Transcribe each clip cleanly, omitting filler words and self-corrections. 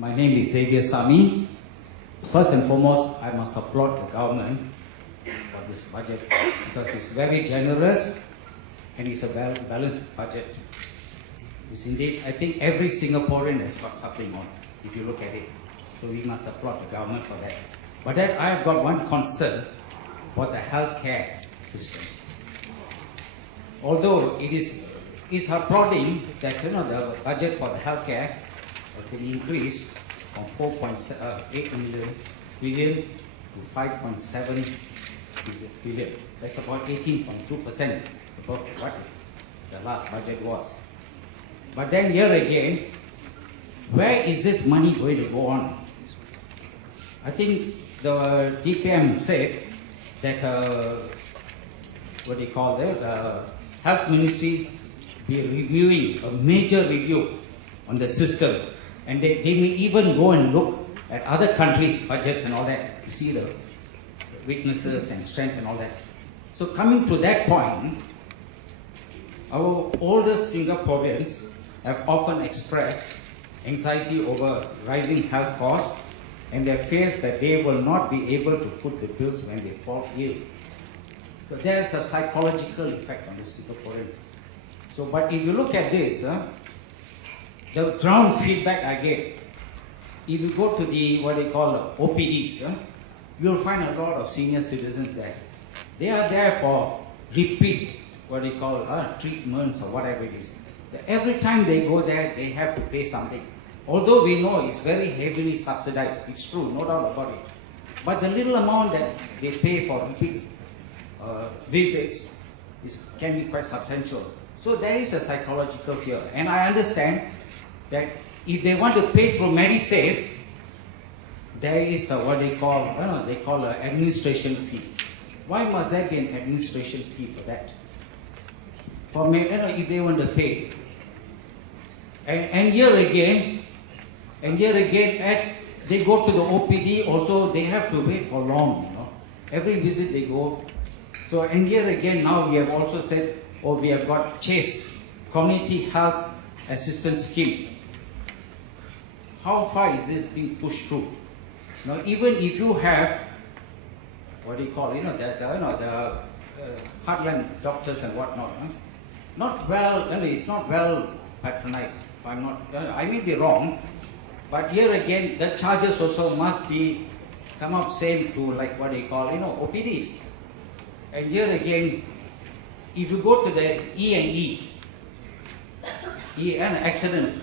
My name is Xavier Sami. First and foremost, I must applaud the government for this budget because it's very generous and it's a balanced budget. It's indeed, I think every Singaporean has got something on, if you look at it. So we must applaud the government for that. But then I have got one concern for the healthcare system. Although it's applauding that the budget for the healthcare has been increased from 4.8 billion to 5.7 billion. That's about 18.2% above what the last budget was. But then here again, where is this money going to go on? I think the DPM said that what they call the Health Ministry be reviewing a major review on the system, and they may even go and look at other countries' budgets and all that to see the weaknesses and strength and all that. So coming to that point, our older Singaporeans have often expressed anxiety over rising health costs and their fears that they will not be able to foot the bills when they fall ill. So there's a psychological effect on the Singaporeans. So, but if you look at this, the ground feedback I get, if you go to the, what they call OPDs, you'll find a lot of senior citizens there. They are there for repeat, what they call treatments or whatever it is. Every time they go there, they have to pay something. Although we know it's very heavily subsidized, it's true, no doubt about it. But the little amount that they pay for repeat visits can be quite substantial. So there is a psychological fear. And I understand that if they want to pay through MediSave, there is what they call an administration fee. Why must there be an administration fee for that? For if they want to pay. And here again, they go to the OPD also, they have to wait for long, Every visit they go. So, and here again, now we have also said, we have got CHASE, Community Health Assistance Scheme. How far is this being pushed through? Now, even if you have, what do you call, the heartland doctors and whatnot, it's not well patronized. If I'm not, I may be wrong, but here again, the charges also must be come up same to like what they call, OPDs. And here again, if you go to the E&E, an accident,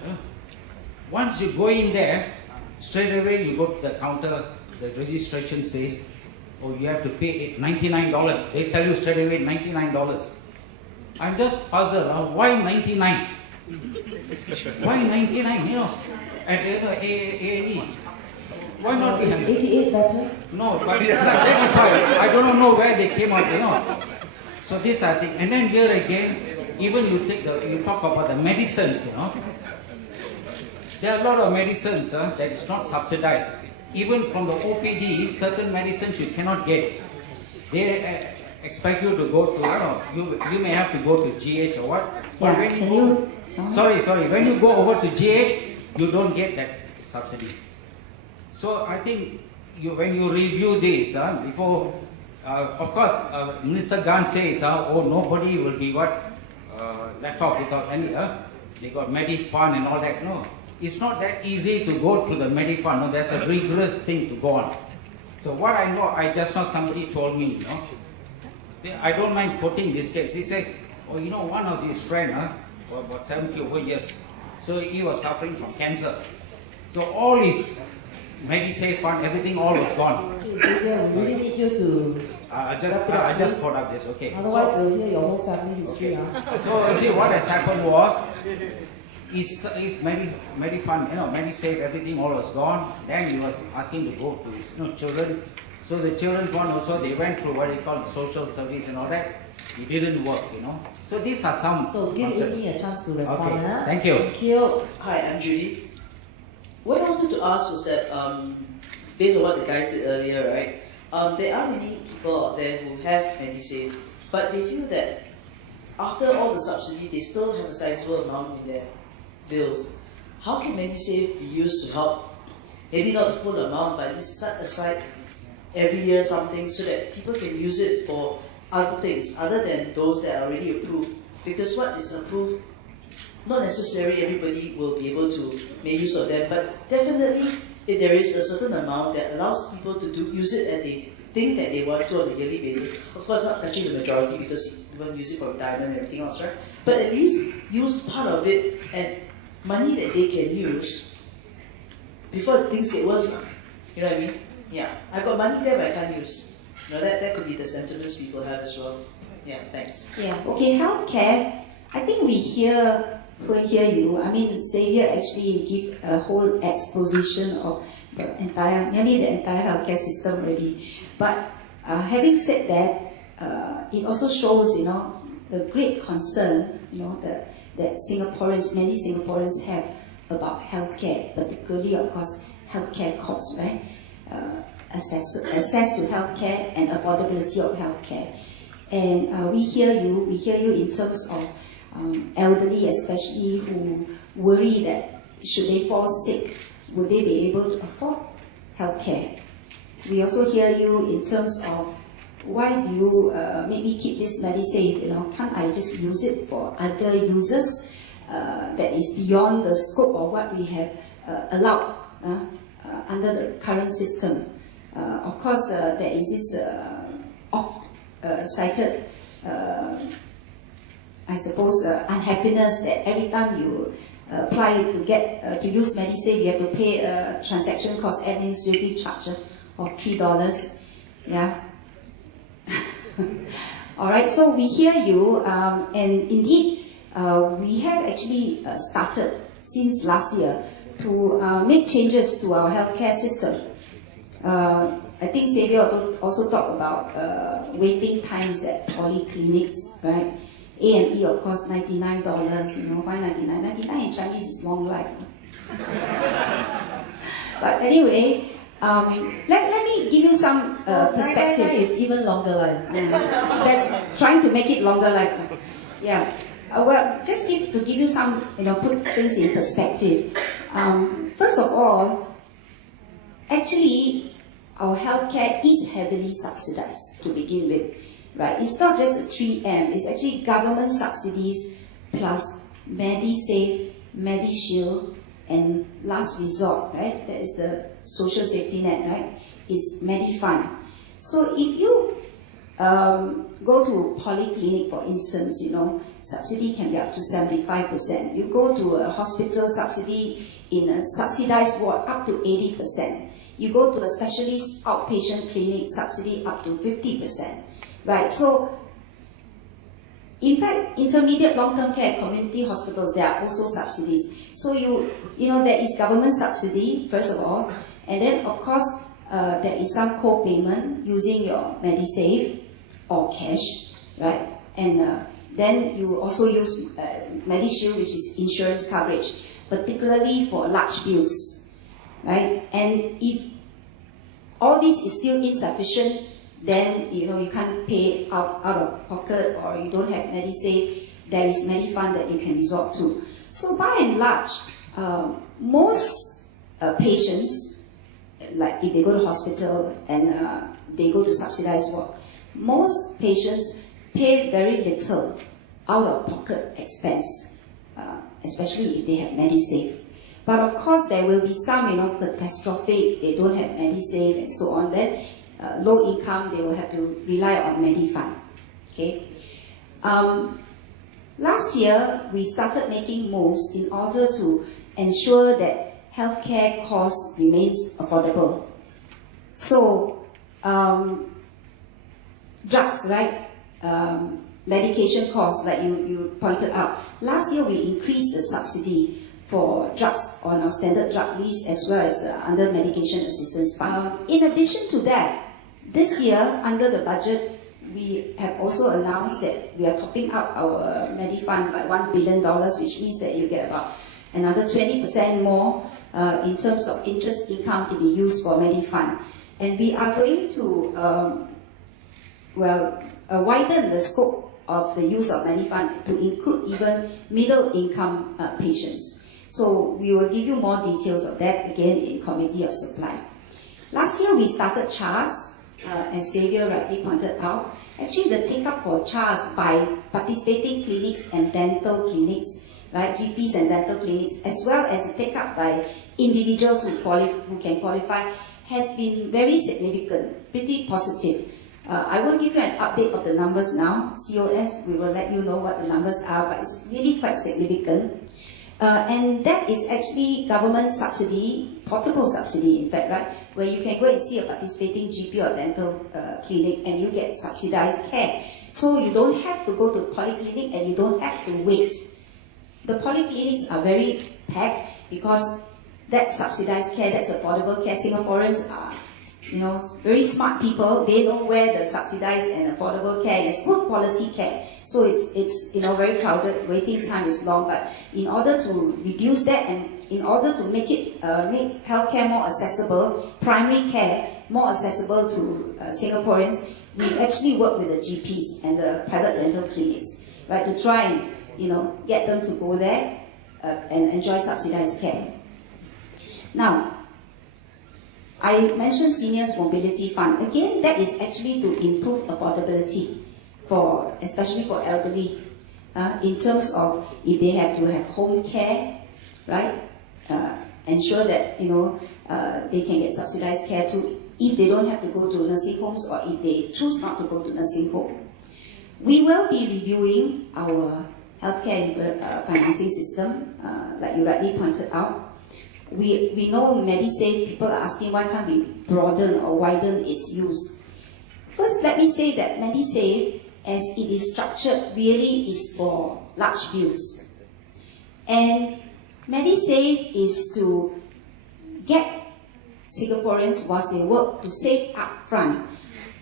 once you go in there, straight away you go to the counter, the registration says, you have to pay $99. They tell you straight away $99. I'm just puzzled, why 99? Why 99, at A&E? Why not be 100? Is 88 better? No, but that is why I don't know where they came out, So this I think, and then here again, even you talk about the medicines, There are a lot of medicines that is not subsidized. Even from the OPD, certain medicines you cannot get. They expect you to go to, you may have to go to GH or what. But when you go over to GH, you don't get that subsidy. So I think when you review this, before, of course, Minister Gan says, nobody will be let off without any, they got Medifund and all that. No, it's not that easy to go to the Medifund. No, there's a rigorous thing to go on. So what I know, somebody told me, I don't mind quoting this case. He says, one of his friends, for about 70 over years, so he was suffering from cancer. So all his MediSave fund, everything all was gone. Xavier, we really need you to I just thought of this, okay. Otherwise we'll hear your whole family history. So you see what has happened was, his Medifund, MediSave, everything all was gone. Then he was asking to go to his children. So the children fund also, they went through what they call social service and all that. It didn't work, So these are some. So give me a chance to respond. Okay. Thank you. Thank you. Hi, I'm Judy. What I wanted to ask was that, based on what the guy said earlier, right? There are many people out there who have MediSave, but they feel that after all the subsidy, they still have a sizable amount in their bills. How can MediSave be used to help maybe not the full amount, but at least set aside every year something so that people can use it for other things other than those that are already approved. Because what is approved, not necessarily everybody will be able to make use of them, but definitely if there is a certain amount that allows people to use it as they think that they want to on a yearly basis. Of course, not touching the majority because you won't use it for retirement and everything else, right? But at least use part of it as money that they can use before things get worse. You know what I mean? Yeah, I've got money there but I can't use. You know, that could be the sentiments people have as well. Yeah, thanks. Yeah, okay, healthcare, I think we hear you. I mean, Xavier actually give a whole exposition of nearly the entire healthcare system already. But having said that, it also shows, the great concern, that many Singaporeans have about healthcare, particularly, of course, healthcare costs, right? Access to healthcare and affordability of healthcare. And we hear you in terms of elderly especially who worry that should they fall sick, would they be able to afford healthcare? We also hear you in terms of why do you maybe keep this MediSave? Can't I just use it for other users that is beyond the scope of what we have allowed under the current system? Of course, there is this oft cited, I suppose, unhappiness that every time you apply to use MediSave, you have to pay a transaction cost administrative charge of $3. Yeah. All right. So we hear you, and indeed, we have actually started since last year to make changes to our healthcare system. I think Xavier also talked about waiting times at polyclinics, right? A&E, of course, $99. Why $99? $99 in Chinese is long life. But anyway, let me give you some perspective. 99 is even longer life. That's trying to make it longer life. Yeah. Well, just to give you some, put things in perspective. First of all, actually, our healthcare is heavily subsidized to begin with, right? It's not just a 3M, it's actually government subsidies plus MediSave, MediShield, and last resort, right? That is the social safety net, right? Is MediFund. So if you go to polyclinic, for instance, subsidy can be up to 75%. You go to a hospital, subsidy in a subsidized ward up to 80%. You go to a specialist outpatient clinic, subsidy up to 50%, right? So, in fact, intermediate long-term care community hospitals, there are also subsidies. So there is government subsidy, first of all, and then, of course, there is some co-payment using your MediSave or cash, right? And then you also use MediShield, which is insurance coverage, particularly for large bills. Right? And if all this is still insufficient, then you can't pay out of pocket or you don't have MediSave, there is MediFund that you can resort to. So by and large, most patients, like if they go to hospital and they go to subsidized ward, most patients pay very little out of pocket expense, especially if they have MediSave. But of course, there will be some, catastrophic, they don't have MediSave and so on. Then, low income, they will have to rely on MediFund. Okay. Last year, we started making moves in order to ensure that healthcare costs remains affordable. So, drugs, right? Medication costs, like you pointed out. Last year, we increased the subsidy for drugs on our standard drug list as well as under medication assistance fund. In addition to that, this year under the budget, we have also announced that we are topping up our MediFund by $1 billion, which means that you get about another 20% more in terms of interest income to be used for MediFund. And we are going to widen the scope of the use of MediFund to include even middle income patients. So we will give you more details of that again in Committee of Supply. Last year we started CHARS, as Xavier rightly pointed out. Actually the take-up for CHARS by participating clinics and dental clinics, right, GPs and dental clinics, as well as the take-up by individuals who can qualify, has been very significant, pretty positive. I will give you an update of the numbers now. COS, we will let you know what the numbers are, but it's really quite significant. And that is actually government subsidy, portable subsidy in fact, right? Where you can go and see a participating GP or dental clinic and you get subsidized care. So you don't have to go to polyclinic and you don't have to wait. The polyclinics are very packed because that's subsidized care, that's affordable care. Singaporeans are, very smart people. They know where the subsidized and affordable care is, good quality care. So it's very crowded, waiting time is long, but in order to reduce that and in order to make healthcare more accessible, primary care more accessible to Singaporeans, we actually work with the GPs and the private dental clinics, right, to try and get them to go there and enjoy subsidized care. Now, I mentioned Seniors Mobility Fund. Again, that is actually to improve affordability, especially for elderly, in terms of if they have to have home care, right? Ensure that they can get subsidized care too, if they don't have to go to nursing homes or if they choose not to go to nursing home. We will be reviewing our healthcare financing system, like you rightly pointed out. We know Medisave, people are asking why can't we broaden or widen its use. First, let me say that Medisave, as it is structured, really is for large bills. And Medisave is to get Singaporeans, whilst they work, to save up front,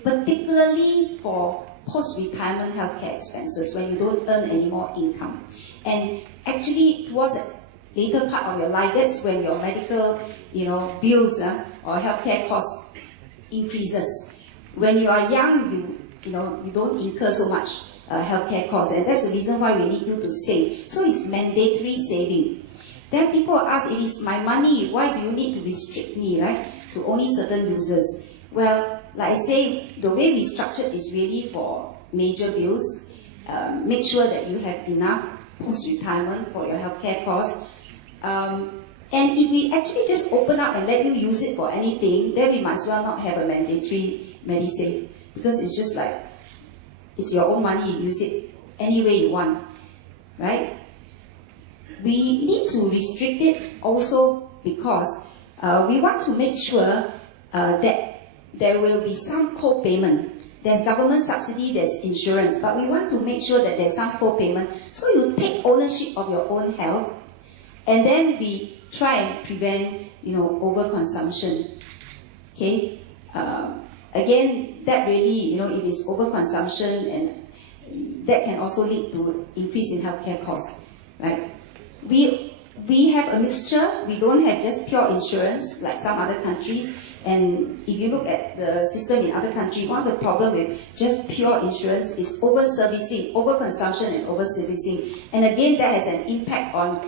particularly for post-retirement healthcare expenses when you don't earn any more income. And actually, towards the later part of your life, that's when your medical, bills or healthcare costs increases. When you are young, you don't incur so much healthcare costs, and that's the reason why we need you to save. So it's mandatory saving. Then people ask, it is my money, why do you need to restrict me, right, to only certain users? Well, like I say, the way we structured is really for major bills. Make sure that you have enough post-retirement for your healthcare costs. And if we actually just open up and let you use it for anything, then we might as well not have a mandatory Medisave, because it's just like, it's your own money, you use it any way you want, right? We need to restrict it also because we want to make sure that there will be some co-payment. There's government subsidy, there's insurance, but we want to make sure that there's some co-payment. So you take ownership of your own health, and then we try and prevent, overconsumption. Okay. Again, that really, if it's overconsumption, and that can also lead to increase in healthcare costs, right? We have a mixture. We don't have just pure insurance like some other countries. And if you look at the system in other countries, one of the problems with just pure insurance is over-servicing, over-consumption and over-servicing. And again, that has an impact on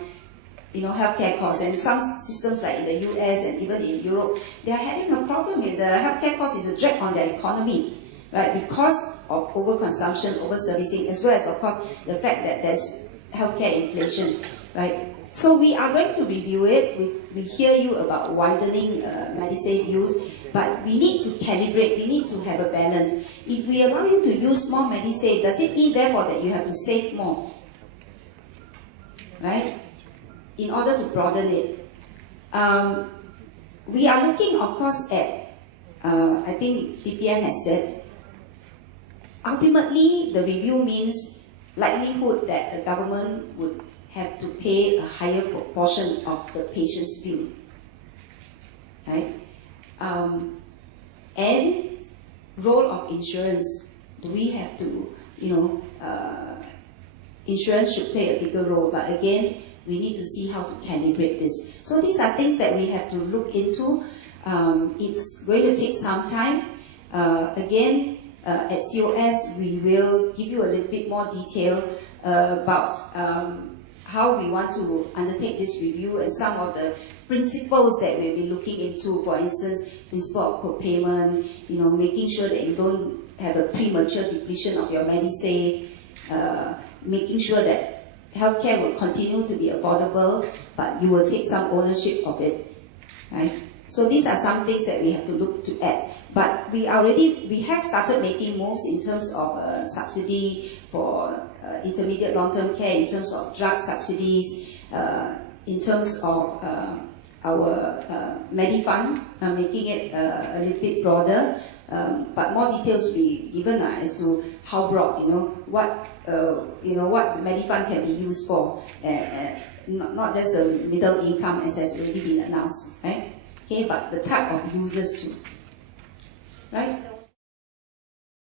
healthcare costs. And some systems like in the US and even in Europe, they are having a problem with the healthcare cost is a drag on their economy, right? Because of overconsumption, over-servicing, as well as, of course, the fact that there's healthcare inflation, right? So we are going to review it. We hear you about widening Medisave use, but we need to calibrate, we need to have a balance. If we allow you to use more Medisave, does it mean therefore that you have to save more? Right? In order to broaden it. We are looking, of course, at, I think DPM has said, ultimately the review means likelihood that the government would have to pay a higher proportion of the patient's bill, right? And role of insurance. Do we have to, insurance should play a bigger role, but again, we need to see how to calibrate this. So these are things that we have to look into. It's going to take some time. Again, at COS, we will give you a little bit more detail about how we want to undertake this review and some of the principles that we'll be looking into. For instance, principle of co-payment, making sure that you don't have a premature depletion of your Medisave, making sure that healthcare will continue to be affordable, but you will take some ownership of it, right? So these are some things that we have to look at. But we have started making moves in terms of subsidy for intermediate long-term care, in terms of drug subsidies, in terms of our Medifund, making it a little bit broader. But more details will be given as to how broad, what the Medifund can be used for, not just the middle income as has already been announced, right? Okay, but the type of users too, right?